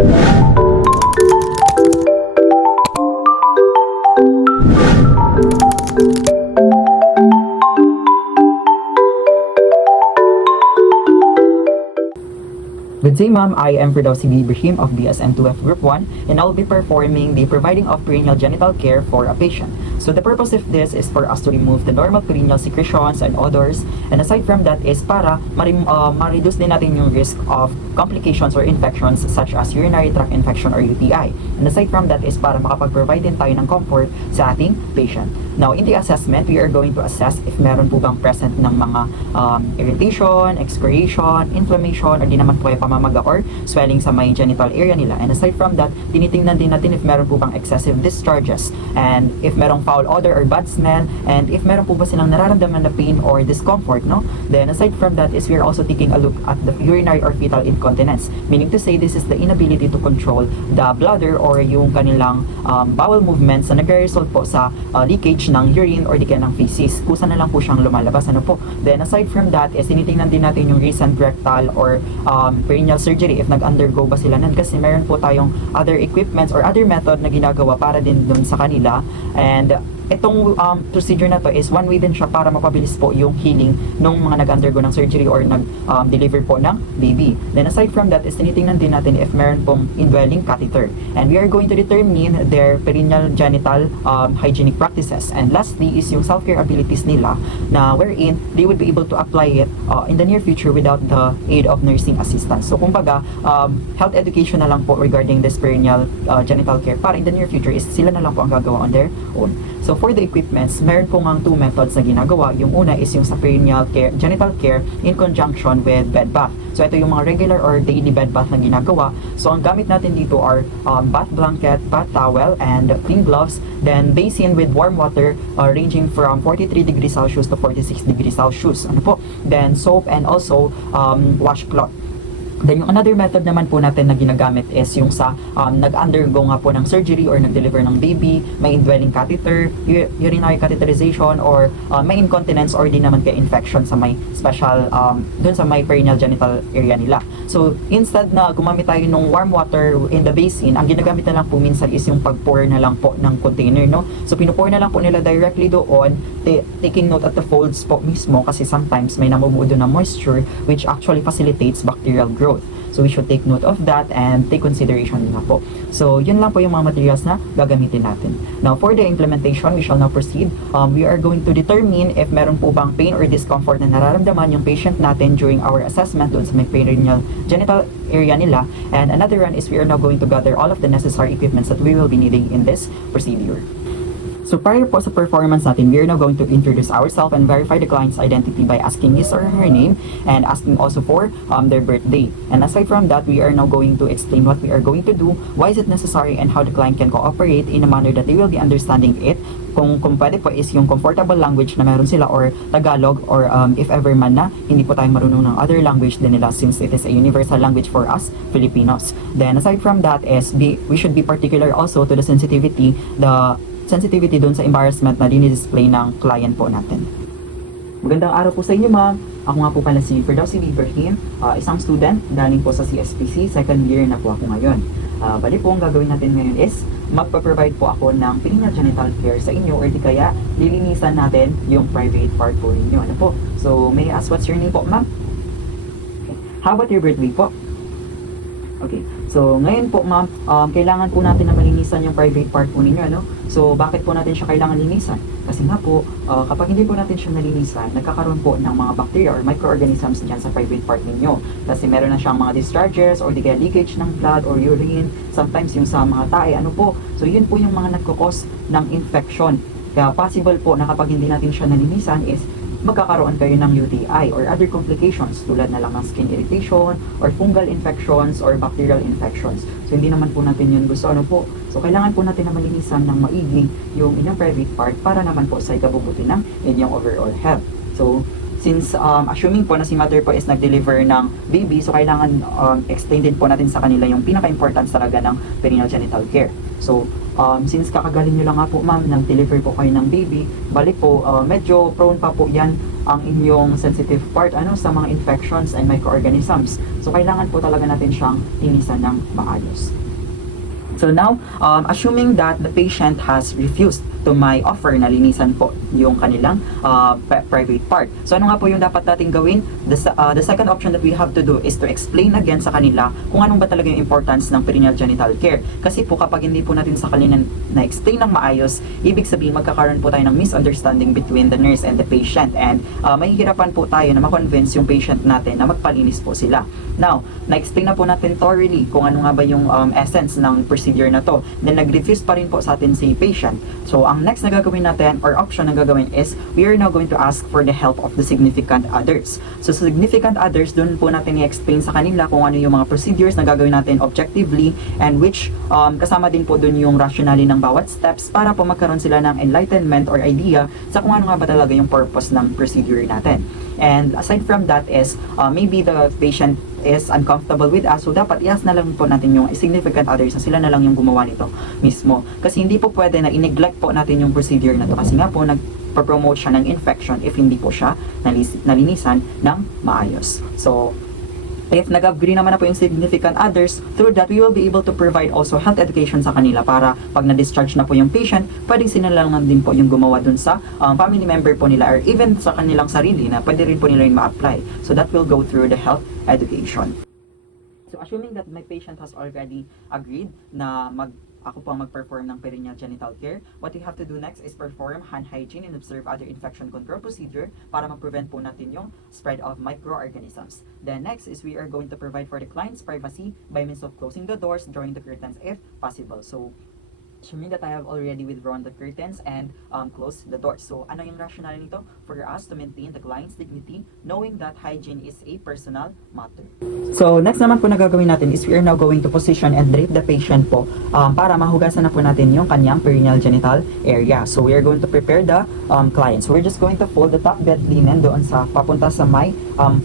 Good day, ma'am. I am Firdaus-c of BSN2F Group 1, and I'll be performing the providing of perineal genital care for a patient. So the purpose of this is for us to remove the normal perineal secretions and odors, and aside from that is para ma-reduce din natin yung risk of complications or infections such as urinary tract infection or UTI. And aside from that is para makapag-provide din tayo ng comfort sa ating patient. Now, in the assessment, we are going to assess if meron po bang present ng mga irritation, excoriation, inflammation, o di naman po ay pamamaga or swelling sa may genital area nila. And aside from that, tinitingnan din natin if meron po bang excessive discharges, and if merong foul odor or bad smell, and if meron po ba silang nararamdaman na pain or discomfort, no? Then aside from that is we are also taking a look at the urinary or fetal incontinence, meaning to say this is the inability to control the bladder or yung kanilang bowel movements na nagre-result po sa leakage ng urine or di kaya ng feces. Kusa na lang po siyang lumalabas, ano po. Then aside from that is tinitingnan din natin yung recent rectal or perineal surgery if nag-undergo ba sila nun, kasi meron po tayong other equipments or other method na ginagawa para din dun sa kanila. And itong procedure na to is one way din siya para mapabilis po yung healing ng mga nag-undergo ng surgery or nag-deliver po ng baby. Then aside from that is tinitingnan din natin if meron pong indwelling catheter. And we are going to determine their perineal genital hygienic practices. And lastly is yung self-care abilities nila, na wherein they would be able to apply it in the near future without the aid of nursing assistance. So kumbaga, health education na lang po regarding this perineal genital care para in the near future is sila na lang po ang gagawa on their own. So for the equipments, meron po ngang two methods na ginagawa. Yung una is yung sa perineal care, genital care in conjunction with bed bath. So ito yung mga regular or daily bed bath na ginagawa. So ang gamit natin dito are bath blanket, bath towel, and clean gloves. Then basin with warm water ranging from 43 degrees Celsius to 46 degrees Celsius. Ano po? Then soap and also washcloth. Then yung another method naman po natin na ginagamit is yung sa nag-undergo nga po ng surgery or nag-deliver ng baby, may indwelling catheter, urinary catheterization, or may incontinence or di naman kaya infection sa may special dun sa may perineal genital area nila. So instead na gumamit tayo ng warm water in the basin, ang ginagamit na lang po minsan is yung pag-pour na lang po ng container, no? So pinupour na lang po nila directly doon, taking note at the folds po mismo, kasi sometimes may namumudo na moisture which actually facilitates bacterial growth. So we should take note of that and take consideration na po. So yun lang po yung mga materials na gagamitin natin. Now for the implementation, we shall now proceed. We are going to determine if meron po bang pain or discomfort na nararamdaman yung patient natin during our assessment doon sa may perineal genital area nila. And another one is we are now going to gather all of the necessary equipments that we will be needing in this procedure. So prior po sa performance natin, we are now going to introduce ourselves and verify the client's identity by asking his or her name and asking also for their birthday. And aside from that, we are now going to explain what we are going to do, why is it necessary, and how the client can cooperate in a manner that they will be understanding it. Kung pwede po is yung comfortable language na meron sila, or Tagalog, or if ever man na hindi po tayo marunong ng other language din nila, since it is a universal language for us Filipinos. Then aside from that is we should be particular also to the sensitivity doon sa embarrassment na dinidisplay ng client po natin. Magandang araw po sa inyo, ma'am. Ako nga po pala si Firdaus-c, isang student galing po sa CSPC, second year na po ako ngayon. Bali po, ang gagawin natin ngayon is magpa-provide po ako ng perineal genital care sa inyo, or di kaya lilinisan natin yung private part po ninyo. Ano po? So, may I ask what's your name po, ma'am? Okay. How about your birthday po? Okay. So, ngayon po, ma'am, kailangan po natin na malinisan yung private part po ninyo, ano? So, bakit po natin siya kailangan linisan? Kasi nga po, kapag hindi po natin siya nalinisan, nagkakaroon po ng mga bacteria or microorganisms dyan sa private part ninyo. Kasi meron na siyang mga discharges or di kaya leakage ng blood or urine, sometimes yung sa mga tae, ano po. So, yun po yung mga nagkakos ng infection. Kaya possible po na kapag hindi natin siya nalinisan is magkakaroon kayo ng UTI or other complications tulad na lang ng skin irritation or fungal infections or bacterial infections. So hindi naman po natin yun gusto, ano po. So kailangan po natin na malinisan ng maigi yung inyong private part para naman po sa ikabubuti ng inyong overall health. So since assuming po na si mother po is nag-deliver ng baby, so kailangan explain din po natin sa kanila yung pinaka-importance talaga ng perineal genital care. So, since kakagaling nyo lang nga po ma'am, nag-deliver po kayo ng baby, balik po, medyo prone pa po yan ang inyong sensitive part sa mga infections and microorganisms. So, kailangan po talaga natin siyang linisan ng maayos. So now, assuming that the patient has refused to my offer na linisan po yung kanilang private part. So ano nga po yung dapat natin gawin? The second option that we have to do is to explain again sa kanila kung anong ba talaga yung importance ng perineal genital care. Kasi po kapag hindi po natin sa kanila na-explain ng maayos, ibig sabihin magkakaroon po tayo ng misunderstanding between the nurse and the patient, and mahihirapan po tayo na ma-convince yung patient natin na magpalinis po sila. Now, na-explain na po natin thoroughly kung ano nga ba yung essence ng procedure na to. Then nag-refuse pa rin po sa atin si patient. So ang next na gagawin natin or option na gagawin is we are now going to ask for the help of the significant others. So significant others, dun po natin i-explain sa kanila kung ano yung mga procedures na gagawin natin objectively, and which kasama din po dun yung rationale ng bawat steps para po magkaroon sila ng enlightenment or idea sa kung ano nga ba talaga yung purpose ng procedure natin. And aside from that is maybe the patient is uncomfortable with us, so dapat i-ask na lang po natin yung significant others na sila na lang yung gumawa nito mismo. Kasi hindi po pwede na i-neglect po natin yung procedure na to, kasi nga po nagpa-promote siya ng infection if hindi po siya nalinisan ng maayos. So if nag-agree naman na po yung significant others, through that, we will be able to provide also health education sa kanila para pag na-discharge na po yung patient, pwedeng sinalangan din po yung gumawa dun sa family member po nila, or even sa kanilang sarili na pwede rin po nila yung ma-apply. So that will go through the health education. So assuming that my patient has already agreed na ako po ang mag-perform ng perineal genital care, what we have to do next is perform hand hygiene and observe other infection control procedure para ma-prevent po natin yung spread of microorganisms. Then next is we are going to provide for the client's privacy by means of closing the doors, drawing the curtains if possible. So assuming that I have already withdrawn the curtains and closed the doors. So ano yung rationale nito? For us to maintain the client's dignity, knowing that hygiene is a personal matter. So next naman po na gagawin natin is we are now going to position and drape the patient po para mahugasan na po natin yung kanyang perineal genital area. So we are going to prepare the client. So we're just going to fold the top bed linen doon sa papunta sa may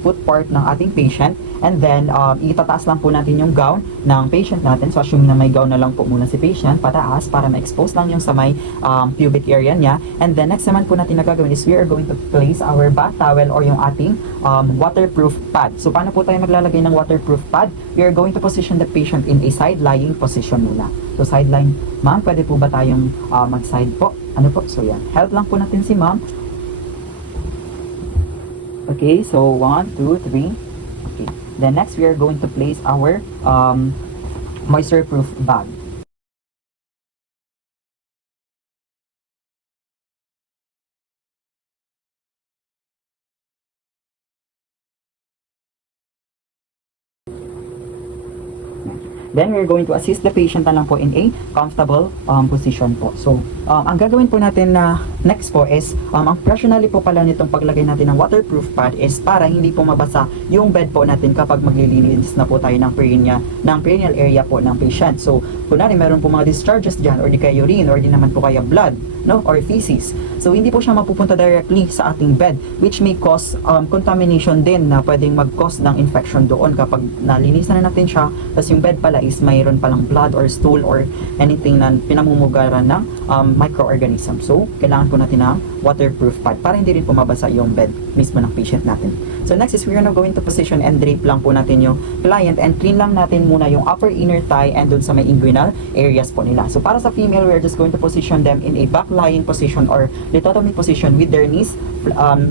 foot part ng ating patient, and then itataas lang po natin yung gown ng patient natin. So assuming na may gown na lang po muna si patient, pataas para ma-expose lang yung sa may pubic area niya. And then next naman po natin na gagawin is we are going to place our bath towel or yung ating waterproof pad. So paano po tayo maglalagay ng waterproof pad? We are going to position the patient in a side-lying position muna. So sideline, ma'am, pwede po ba tayong mag-side po? Ano po? So yan, help lang po natin si ma'am. Okay, so 1, 2, 3. Okay. Then next we are going to place our moisture-proof bag. Then we're going to assist the patient na lang po in a comfortable position po. So, ang gagawin po natin na next po is, ang rationale po pala nitong paglagay natin ng waterproof pad is para hindi po mabasa yung bed po natin kapag maglilinis na po tayo ng perineal area po ng patient. So, kunwari meron po mga discharges dyan, or di kaya urine, or di naman po kaya blood, no, or feces. So, hindi po siya mapupunta directly sa ating bed, which may cause contamination din na pwedeng mag-cause ng infection doon kapag nalinisan na natin siya, tapos yung bed pala is mayroon palang blood or stool or anything na pinamumugaran ng microorganism. So, kailangan po natin ng waterproof pad para hindi rin po mabasa yung bed mismo ng patient natin. So next is we are now going to position and drape lang po natin yung client, and clean lang natin muna yung upper inner thigh and dun sa may inguinal areas po nila. So para sa female, we are just going to position them in a back lying position or lithotomy position with their knees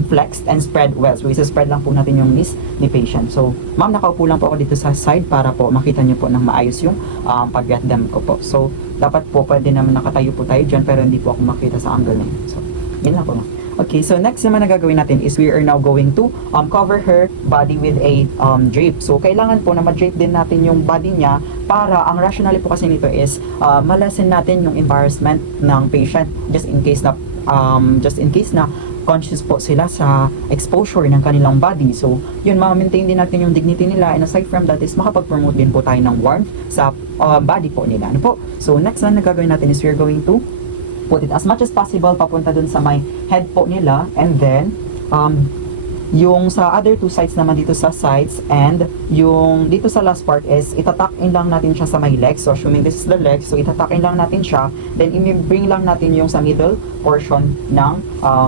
flexed and spread well. So isa-spread lang po natin yung knees ni patient. So ma'am, nakaupo lang po ako dito sa side para po makita nyo po ng maayos yung pag-get-them ko po. So dapat po pwede naman nakatayo po tayo dyan, pero hindi po ako makita sa angle na yun. So yun lang po ma'am. Okay, so next naman na gagawin natin is we are now going to cover her body with a drape. So kailangan po na ma-drape din natin yung body niya para, ang rationale po kasi nito is malasen natin yung embarrassment ng patient just in case na conscious po sila sa exposure ng kanilang body. So yun, ma-maintain din natin yung dignity nila, and aside from that is makapag-promote din po tayo ng warmth sa body po nila. Ano po? So next na gagawin natin is we are going to put it as much as possible papunta dun sa may head po nila, and then Yung sa other two sides naman dito sa sides, and yung dito sa last part is itatak in lang natin siya sa may legs. So assuming this is the legs, so itatak in lang natin siya, then i-bring lang natin yung sa middle portion ng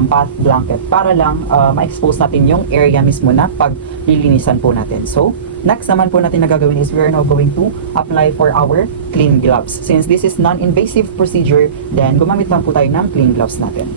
bath blanket para lang ma-expose natin yung area mismo na paglilinisan po natin. So next naman po natin na gagawin is we are now going to apply for our clean gloves. Since this is non-invasive procedure, then gumamit lang po tayo ng clean gloves natin.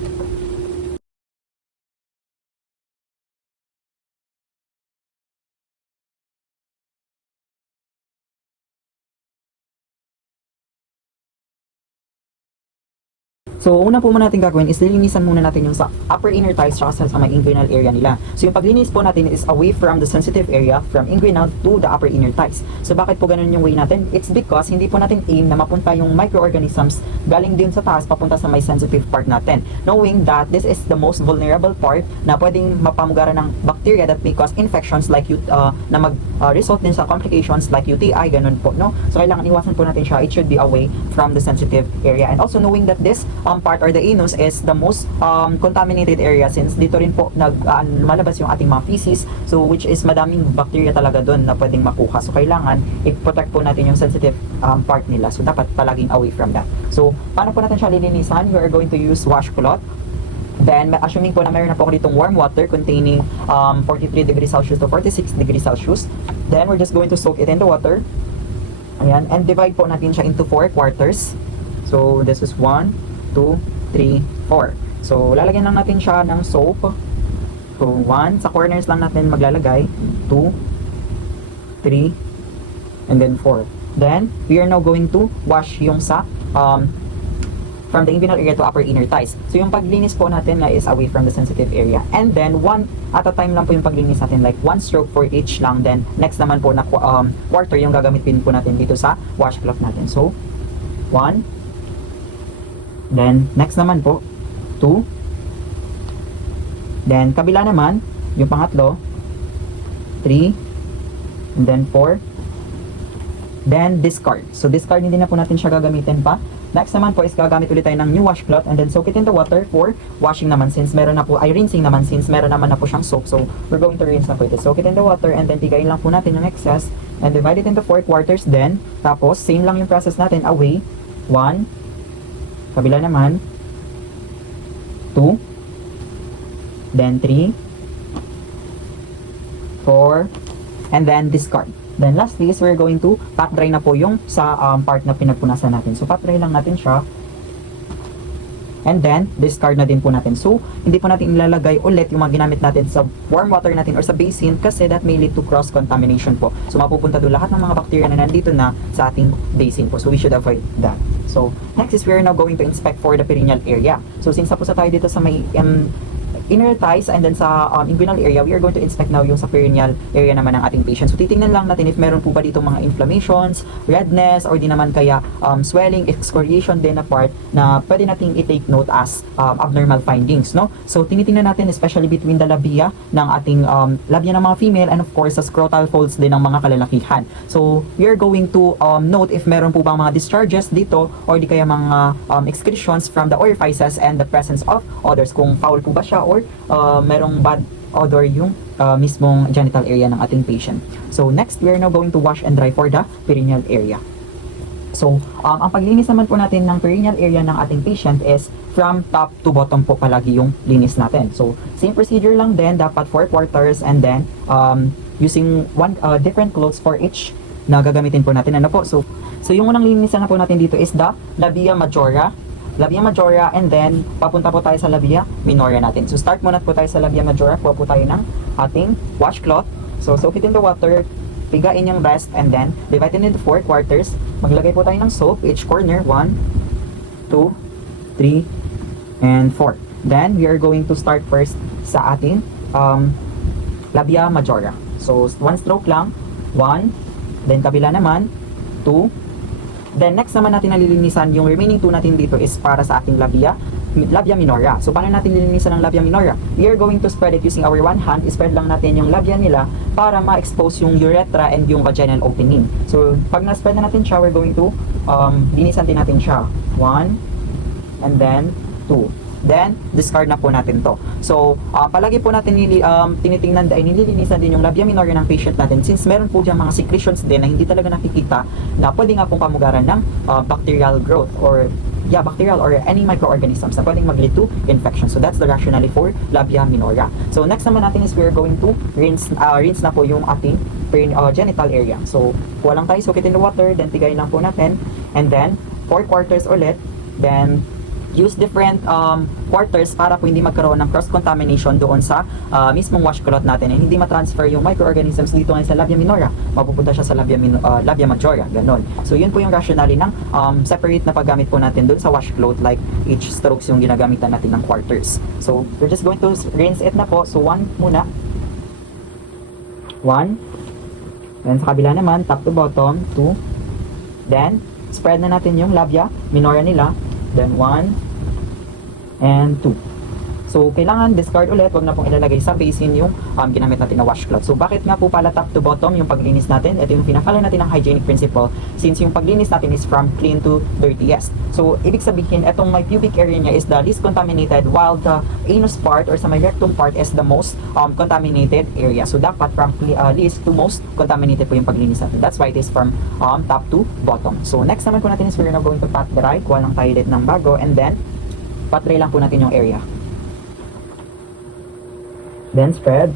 So, una po muna natin gagawin is lilinisan muna natin yung sa upper inner thighs tsaka sa may inguinal area nila. So, yung paglinis po natin is away from the sensitive area, from inguinal to the upper inner thighs. So, bakit po ganun yung way natin? It's because hindi po natin aim na mapunta yung microorganisms galing din sa taas papunta sa may sensitive part natin. Knowing that this is the most vulnerable part na pwedeng mapamugaran ng bacteria that may cause infections like na mag-result din sa complications like UTI, ganun po, no? So, kailangan iwasan po natin siya. It should be away from the sensitive area. And also knowing that this part or the anus is the most contaminated area since dito rin po lumalabas yung ating mga feces, so which is madaming bacteria talaga doon na pwedeng makuha. So kailangan i-protect po natin yung sensitive part nila. So dapat palaging away from that. So paano po natin siya lilinisan? We are going to use washcloth. Then, assuming po na meron na po ako ditong warm water containing 43 degrees Celsius to 46 degrees Celsius. Then, we're just going to soak it in the water. Ayan. And divide po natin siya into 4 quarters. So, this is 1, 2, 3, 4. So, lalagyan lang natin siya ng soap. So, 1, sa corners lang natin maglalagay. 2, 3, and then 4. Then, we are now going to wash yung sa from the inguinal area to upper inner thighs. So, yung paglinis po natin na is away from the sensitive area. And then, one at a time lang po yung paglinis natin, like 1 stroke for each lang. Then, next naman po na quarter yung gagamitin po natin dito sa washcloth natin. So, 1. Then, next naman po, 2. Then, kabila naman, yung pangatlo, 3. And then, 4. Then, discard. So, discard hindi na po natin siya gagamitin pa. Next naman po is gagamit ulit tayo ng new washcloth and then soak it in the water for washing naman since meron na po, rinsing naman since meron naman na po siyang soap. So, we're going to rinse na po ito. Soak it in the water and then tigain lang po natin yung excess and divide it into 4 quarters then. Tapos, same lang yung process natin. Away, 1. Kabila naman, 2. Then 3. 4. And then discard. Then lastly is we're going to pat dry na po yung sa part na pinagpunasan natin. So pat dry lang natin siya. And then discard na din po natin. So hindi po natin ilalagay ulit yung mga ginamit natin sa warm water natin or sa basin kasi that may lead to cross contamination po. So mapupunta doon lahat ng mga bacteria na nandito na sa ating basin po. So we should avoid that. So next is we are now going to inspect for the perineal area. So since tapos na tayo dito sa may inner thighs and then sa inguinal area, we are going to inspect now yung sa perineal area naman ng ating patient. So titingnan lang natin if meron po ba dito mga inflammations, redness, or di naman kaya swelling, excoriation din na part na pwede nating i-take note as abnormal findings, no? So tinitingnan natin especially between the labia ng ating labia ng mga female and of course sa scrotal folds din ng mga kalalakihan. So we are going to note if meron po bang mga discharges dito or di kaya mga excretions from the orifices and the presence of odors, kung foul po ba siya or merong bad odor yung mismong genital area ng ating patient. So next, we are now going to wash and dry for the perineal area. So ang paglinis naman po natin ng perineal area ng ating patient is from top to bottom po palagi yung linis natin. So same procedure lang din, dapat 4 quarters and then using different clothes for each na gagamitin po natin. Ano po? So yung unang linisan na po natin dito is the labia majora. Labia majora and then papunta po tayo sa labia minora natin. So start muna po tayo sa labia majora. Kuha po tayo ng ating washcloth. So soak it in the water, pigain yung rest and then divide it into 4 quarters. Maglagay po tayo ng soap each corner. 1, 2, 3, and 4. Then we are going to start first sa ating labia majora. So 1 stroke lang. 1, then kabila naman 2. Then next naman natin nalilinisan yung remaining 2 natin dito is para sa ating labia minora. So paano natin lilinisan ang labia minora? We are going to spread it using our one hand. Spread lang natin yung labia nila para ma-expose yung urethra and yung vaginal opening. So pag na-spread na natin siya, we're going to linisan din natin siya. 1 and then 2. then discard na po natin to. So, palagi po natin tinitingnan ay nililinisan din yung labia minora ng patient natin since meron po diyang mga secretions din na hindi talaga nakikita na pwede nga pong pamugaran ng bacterial growth or bacterial or any microorganisms na pwedeng mag-lead to infection. So that's the rationale for labia minora. So next naman natin is we're going to rinse na po yung ating genital area. So kuha lang tayo, soak it in the water, then tigayin lang po natin, and then 4 quarters ulit, then use different quarters para po hindi magkaroon ng cross-contamination doon sa mismong washcloth natin and hindi matransfer yung microorganisms dito ngayon sa labia minora. Mapupunta siya sa labia majora, ganon. So yun po yung rationale ng separate na paggamit po natin doon sa washcloth, like each strokes yung ginagamitan natin ng quarters. So we're just going to rinse it na po. So 1 muna. 1. Then sa kabila naman, top to bottom, 2. Then spread na natin yung labia minora nila. Then 1 and 2. So kailangan discard ulit, wag na pong ilalagay sa basin yung ginamit natin na washcloth. So bakit nga po pala top to bottom yung paglinis natin? Ito yung pinaka-follow natin ng hygienic principle since yung paglinis natin is from clean to dirtiest. So ibig sabihin, itong my pubic area niya is the least contaminated while the anus part or sa my rectum part is the most contaminated area. So dapat from least to most contaminated po yung paglinis natin. That's why it is from top to bottom. So next naman po natin is we're now going to pat dry. Kuha lang tayo ulit ng bago and then pat dry lang po natin yung area. Then spread.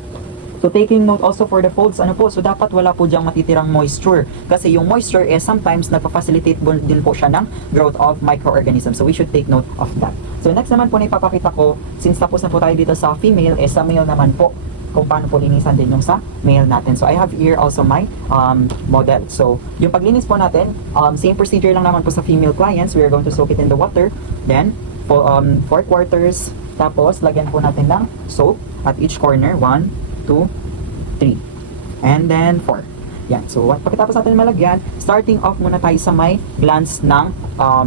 So taking note also for the folds, so dapat wala po diyang matitirang moisture. Kasi yung moisture is sometimes nagpa-facilitate din po siya ng growth of microorganisms. So we should take note of that. So next naman po na ipapakita ko, since tapos na po tayo dito sa female, sa male naman po, kung paano po linisan din yung sa male natin. So I have here also my model. So yung paglinis po natin, same procedure lang naman po sa female clients. We are going to soak it in the water. Then, 4 quarters. Tapos, lagyan po natin ng soap at each corner. 1, 2, 3. And then 4. Yan. So, pagkatapos natin malagyan, starting off muna tayo sa may glands ng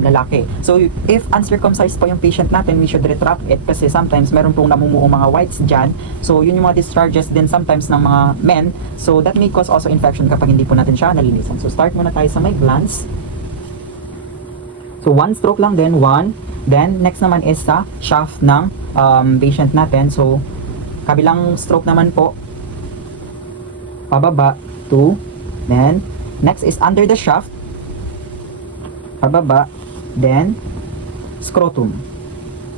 lalaki. So, if uncircumcised po yung patient natin, we should retract it kasi sometimes meron pong namumuong mga whites dyan. So, yun yung mga discharges din sometimes ng mga men. So, that may cause also infection kapag hindi po natin siya nalinisan. So, start muna tayo sa may glands. So, 1 stroke lang din, 1. Then, next naman is sa shaft ng patient natin. So, kabilang stroke naman po, pababa, 2. Then, next is under the shaft, pababa. Then, scrotum.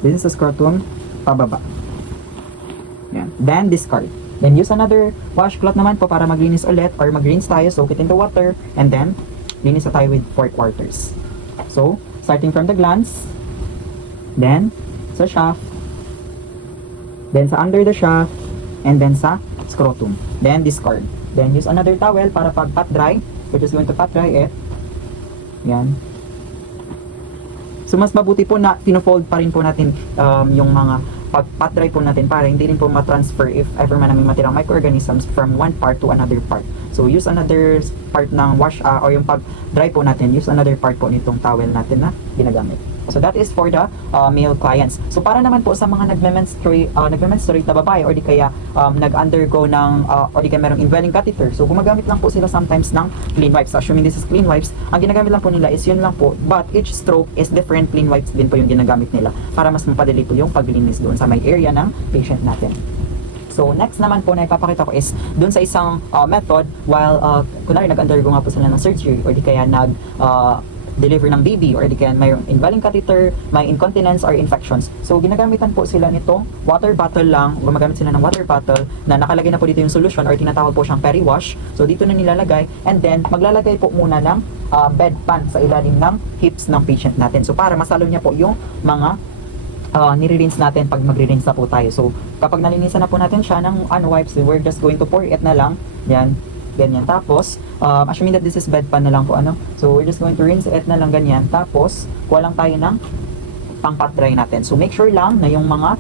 This is the scrotum, pababa. Yan. Then, discard. Then, use another washcloth naman po para maglinis ulit or mag-rinse tayo. Soak it in the water. And then, linis na tayo with 4 quarters. So, starting from the glands, then sa shaft, then sa under the shaft, and then sa scrotum. Then discard. Then use another towel para pag pat dry. We're just going to pat dry it. Yan. So mas mabuti po na pino-fold pa rin po natin yung mga pag pat dry po natin para hindi rin po ma-transfer if ever man namin matirang microorganisms from one part to another part. So use another part ng wash or yung pag dry po natin, use another part po nitong towel natin na ginagamit. So that is for the male clients. So para naman po sa mga nagme-menstruate na babae or di kaya nag-undergo ng or di kaya merong indwelling catheter. So gumagamit lang po sila sometimes ng clean wipes. Assuming this is clean wipes, ang ginagamit lang po nila is yun lang po. But each stroke is different clean wipes din po yung ginagamit nila para mas mapadali po yung paglinis doon sa may area ng patient natin. So next naman po na ipapakita ko is doon sa isang method while kunwari nag-undergo nga po sila ng surgery or di kaya deliver ng baby or di kaya mayroong indwelling catheter, may incontinence or infections. So ginagamitan po sila nito, water bottle lang, gumagamit sila ng water bottle na nakalagay na po dito yung solution or tinatawag po siyang peri-wash. So dito na nilalagay and then maglalagay po muna ng bedpan sa ilalim ng hips ng patient natin. So para masalo niya po yung mga nire-rinse natin pag magre-rinse na po tayo. So kapag nalinisan na po natin siya ng wipes, we're just going to pour it na lang. Yan. Ganyan. Tapos, assuming that this is bedpan na lang po, so we're just going to rinse it na lang ganyan. Tapos, kuha lang tayo ng pang-pat dry natin. So, make sure lang na yung mga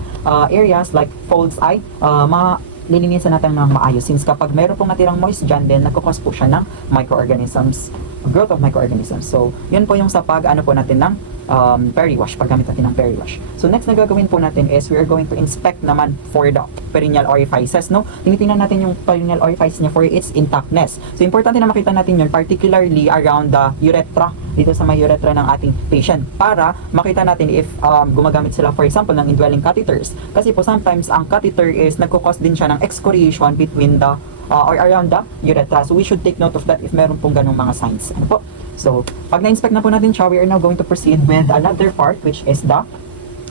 areas like folds ay lilinisan natin ng maayos. Since kapag mayroon pong natirang moist dyan, then nagkakos po siya ng microorganisms, growth of microorganisms. So, yun po yung sa pag, po natin ng peri-wash, paggamit natin ng peri-wash. So next na gagawin po natin is we are going to inspect naman for the perineal orifices, no? Tinitingnan natin yung perineal orifice niya for its intactness. So importante na makita natin yun, particularly around the urethra, dito sa may urethra ng ating patient, para makita natin if gumagamit sila for example ng indwelling catheters. Kasi po sometimes ang catheter is nagkukos din siya ng excoriation between the or around the urethra. So we should take note of that if meron pong ganong mga signs. Ano po? So pag na-inspect na po natin siya, we are now going to proceed with another part, which is the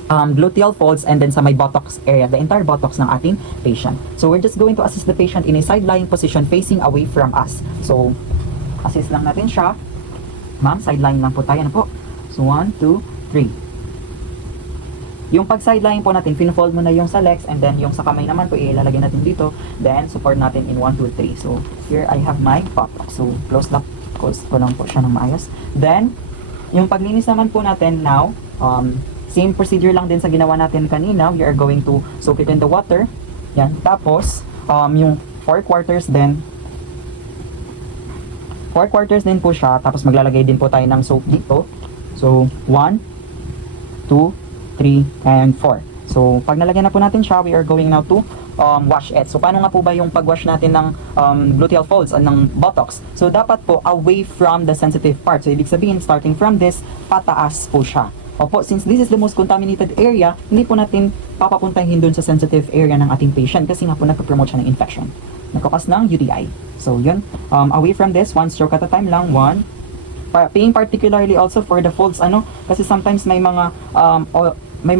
gluteal folds and then sa may buttocks area, the entire buttocks ng ating patient. So we're just going to assist the patient in a side-lying position facing away from us. So assist lang natin siya. Ma'am, side-lying lang po tayo. Ano po? So 1, 2, 3. Yung pag sideline po natin, pin-fold mo na yung sa legs, and then yung sa kamay naman po ilalagay natin dito, then support natin in 1, 2, 3. So here I have my buttock. So close ko lang po siya ng maayos. Then yung paglinis naman po natin now, same procedure lang din sa ginawa natin kanina. We are going to soak it in the water. Yan. Tapos yung 4 quarters din po siya. Tapos maglalagay din po tayo ng soap dito. So 1, 2, 3, and 4. So, pag nalagyan na po natin siya, we are going now to wash it. So, paano nga po ba yung pag-wash natin ng gluteal folds ng buttocks? So, dapat po away from the sensitive part. So, ibig sabihin, starting from this, pataas po siya. Opo, since this is the most contaminated area, hindi po natin papapuntahin dun sa sensitive area ng ating patient kasi nga po nagpo-promote siya ng infection. Nagkakas ng UTI. So, yun. Away from this, one stroke at a time lang. 1. Paying particularly also for the folds, kasi sometimes may mga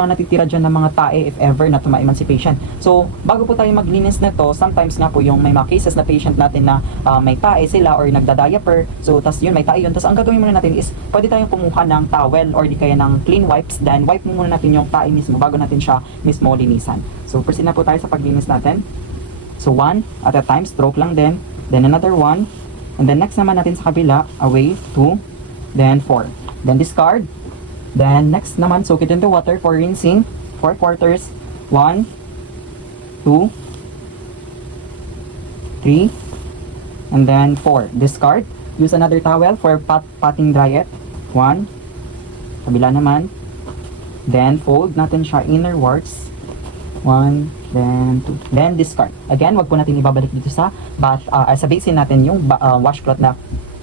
natitira dyan ng mga tae if ever na tumaiman si patient. So, bago po tayo maglinis na to, sometimes nga po yung may mga cases na patient natin na may tae sila or nagda-diaper. So, tas yun, may tae yun. Tas ang gagawin muna natin is, pwede tayong kumuha ng towel or di kaya ng clean wipes. Then, wipe muna natin yung tae mismo bago natin siya mismo linisan. So, proceed na po tayo sa paglinis natin. So, 1 at a time, stroke lang din. Then, another 1. And then, next naman natin sa kabila, away, 2. Then, 4. Then, discard. Then, next naman, soak it into water for rinsing. 4 quarters. 1, 2, 3, and then 4. Discard. Use another towel for patting dry it. 1. Kabila naman. Then, fold natin siya innerwards. 1, then 2. Then, discard. Again, wag po natin ibabalik dito sa bath, sa basin natin yung washcloth na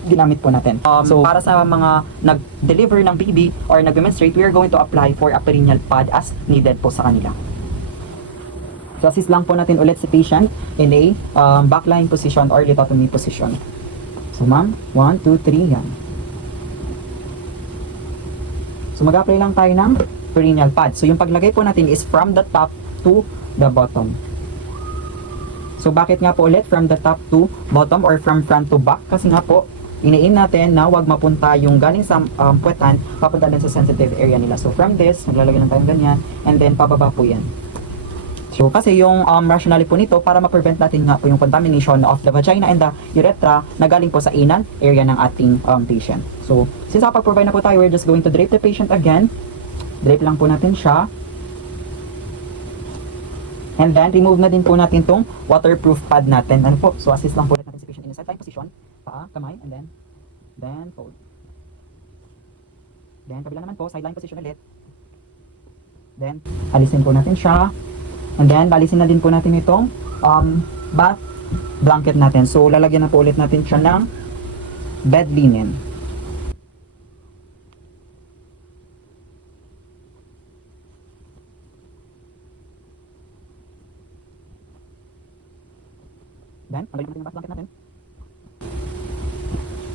ginamit po natin. So, para sa mga nag-deliver ng baby or nag-menstruate, we are going to apply for a perineal pad as needed po sa kanila. So, assist lang po natin ulit si patient in a back-lying position or lithotomy position. So, ma'am, 1, 2, 3, yan. So, mag-apply lang tayo ng perineal pad. So, yung paglagay po natin is from the top to the bottom. So, bakit nga po ulit from the top to bottom or from front to back? Kasi nga po, iniin natin na wag mapunta yung galing sa puwetan, papunta din sa sensitive area nila. So from this, maglalagay lang tayong ganyan, and then pababa po yan. So kasi yung rationale po nito, para ma-prevent natin nga po yung contamination of the vagina and the urethra na galing po sa anal area ng ating patient. So since nakapag-provide na po tayo, we're just going to drape the patient again. Drape lang po natin siya. And then remove na din po natin tong waterproof pad natin. Ano po? So assist lang po natin si patient in a side position. Paa, kamay, and then fold. Then, kabila naman po, sideline position ulit. Then, alisin po natin siya. And then, alisin na din po natin itong bath blanket natin. So, lalagyan na po ulit natin siya ng bed linen. Then, lalagyan natin yung bath blanket natin.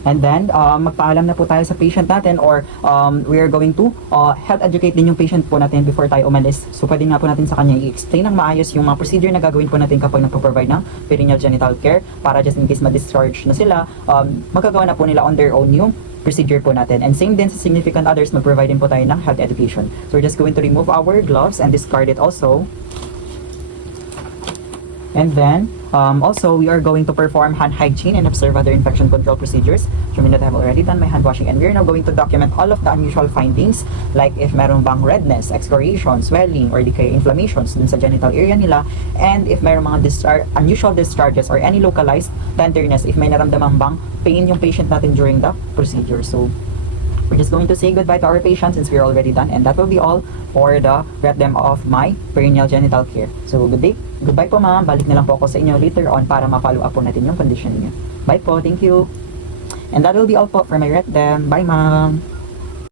And then, magpaalam na po tayo sa patient natin or we are going to health educate din yung patient po natin before tayo umalis. So, pwede nga po natin sa kanya i-explain ng maayos yung mga procedure na gagawin po natin kapag nagpo-provide ng perineal genital care para just in case ma-discharge na sila, magagawa na po nila on their own yung procedure po natin. And same din sa significant others, mag-provide din po tayo ng health education. So, we're just going to remove our gloves and discard it also. And then, also, we are going to perform hand hygiene and observe other infection control procedures. Assuming that I have already done my hand washing, and we are now going to document all of the unusual findings, like if meron bang redness, excoriation, swelling, or di kaya inflammations dun sa genital area nila, and if meron mga unusual discharges or any localized tenderness, if may naramdaman bang pain yung patient natin during the procedure. So, we're just going to say goodbye to our patients since we're already done, and that will be all for the them of my perineal genital care. So good day, goodbye po ma'am, balik na lang po ako sa inyo later on para ma-follow up po natin yung condition niyo. Bye po, thank you. And that will be all po for my them. Bye ma'am.